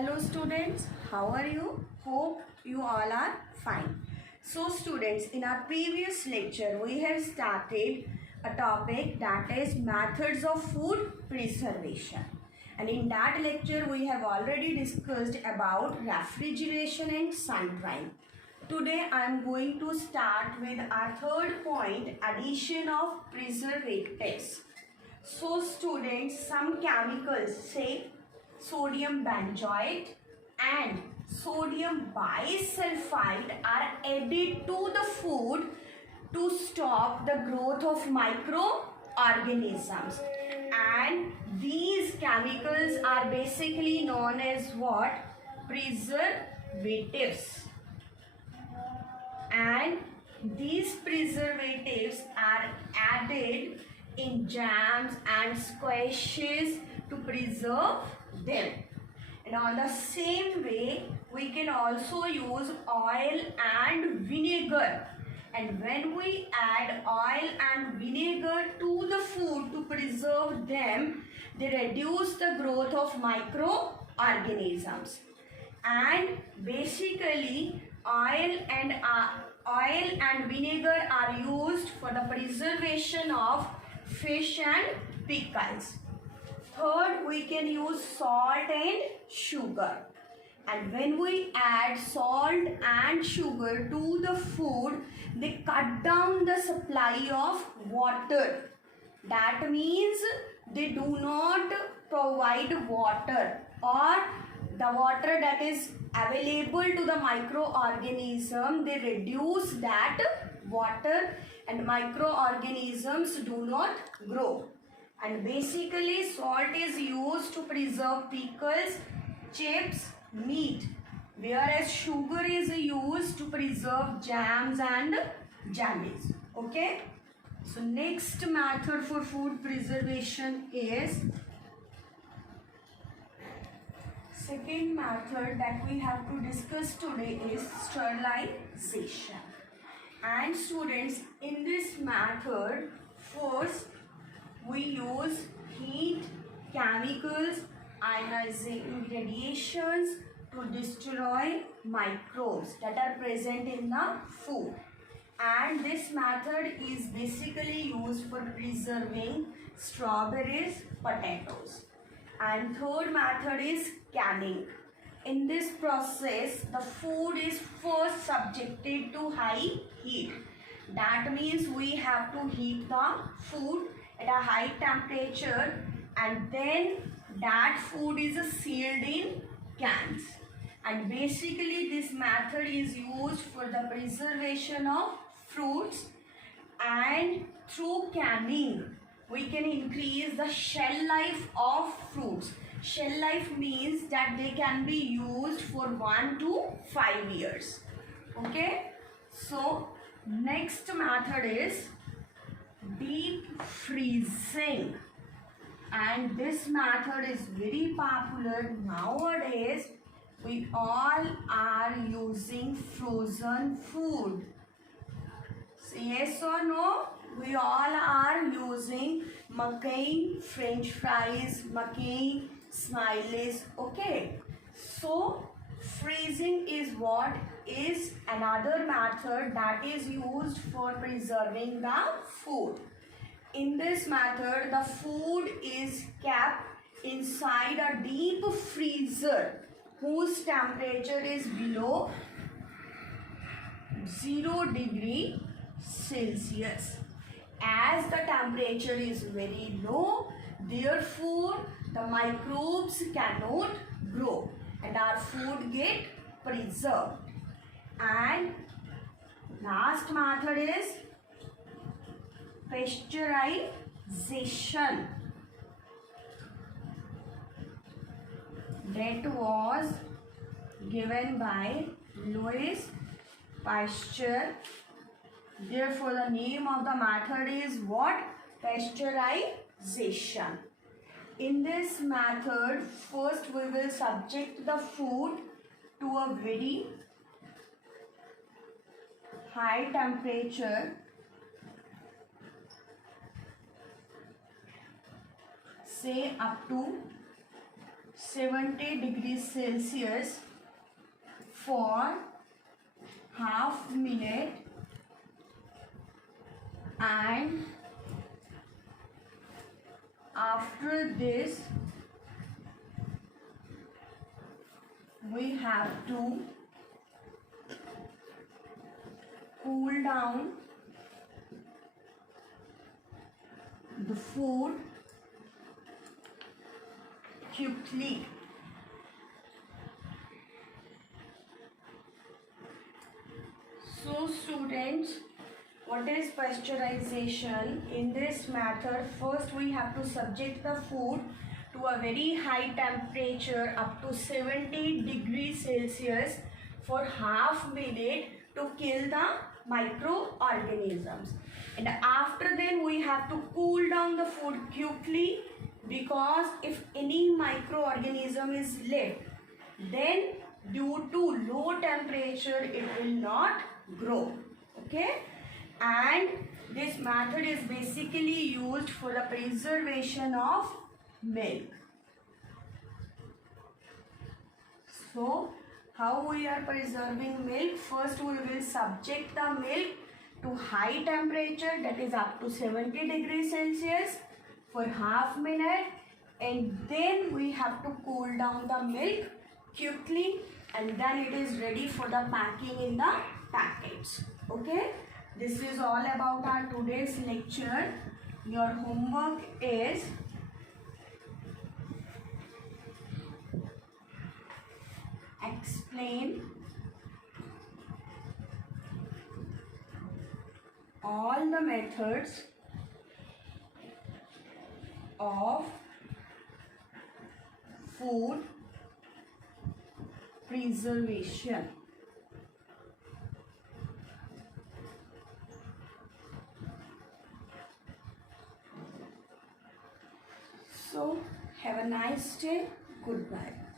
Hello students, how are you? Hope you all are fine. So students, in our previous lecture we have started a topic that is methods of food preservation. And in that lecture we have already discussed about refrigeration and sun drying. Today I am going to start with our third point, addition of preservatives. So students, some chemicals say sodium benzoate and sodium bisulfite are added to the food to stop the growth of microorganisms, and these chemicals are basically known as what? Preservatives. And these preservatives are added in jams and squashes to preserve them. And on the same way, we can also use oil and vinegar. And when we add oil and vinegar to the food to preserve them, they reduce the growth of microorganisms. And basically, oil and vinegar are used for the preservation of fish and pickles. Third, we can use salt and sugar. And when we add salt and sugar to the food, they cut down the supply of water. That means they do not provide water, or the water that is available to the microorganism, they reduce that water and microorganisms do not grow. And basically salt is used to preserve pickles, chips, meat, whereas sugar is used to preserve jams and jellies. Okay, so next method for food preservation is second method that we have to discuss today is sterilization. And students, in this method, first we use heat, chemicals, ionizing radiations to destroy microbes that are present in the food. And this method is basically used for preserving strawberries, potatoes. And third method is canning. In this process, the food is first subjected to high heat. That means we have to heat the food at a high temperature, and then that food is sealed in cans. And basically this method is used for the preservation of fruits, and through canning we can increase the shell life of fruits. Shell life means that they can be used for 1 to 5 years. Okay, so next method is deep freezing, and this method is very popular nowadays. We all are using frozen food. So yes or no? We all are using McCain French fries, McCain Smileys. Okay, so freezing is what? Is another method that is used for preserving the food. In this method, the food is kept inside a deep freezer whose temperature is below 0 degrees Celsius. As the temperature is very low, therefore the microbes cannot grow and our food get preserved. And last method is pasteurization. That was given by Louis Pasteur. Therefore the name of the method is what? Pasteurization. In this method, first we will subject the food to a very high temperature, say up to 70 degrees Celsius for half minute, and after this we have to cool down the food quickly. So students, what is pasteurization? In this method, first we have to subject the food to a very high temperature up to 70 degrees Celsius for half minute to kill the microorganisms. And after then we have to cool down the food quickly, because if any microorganism is left, then due to low temperature it will not grow. Okay, and this method is basically used for the preservation of milk. So how we are preserving milk? First we will subject the milk to high temperature, that is up to 70 degrees Celsius for half minute, and then we have to cool down the milk quickly, and then it is ready for the packing in the packets. Okay, this is all about our today's lecture. Your homework is explain all the methods of food preservation. So have a nice day. Goodbye.